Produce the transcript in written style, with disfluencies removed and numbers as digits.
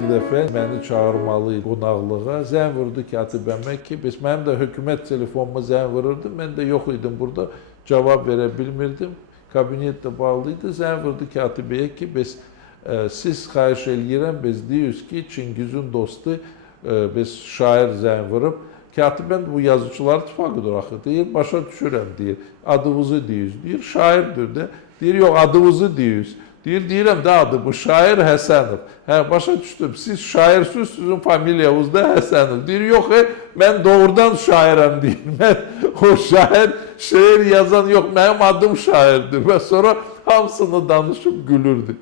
Bir dəfə məni çağırmalı idi qonaqlığa. Zəng vurdu katibəmə ki, mənim də hökumət telefonuma zəng vururdu. Mən də yox idim burada, cavab verə bilmirdim. Kabinet də bağlı idi. Zəng vurdu katibəyə ki, siz xahiş eləyirəm, biz deyirik ki, Çingizin dostu, biz şair zəng vurub. Katibən bu yazıçılar ittifaqıdır axı, deyir, başa düşürəm, deyir, adınızı deyiz, deyir, şairdir də, deyir, yox, adınızı deyiz. Deyirəm də adı bu, şair Həsənov. Hə, başa düşdüm, siz şairsiniz, sizin familiyanız da Həsənov. Deyir, yox, mən doğrudan şairəm, deyir, mən o şair yazan yox, mənim adım şairdir və sonra hamısını danışıb gülürdü.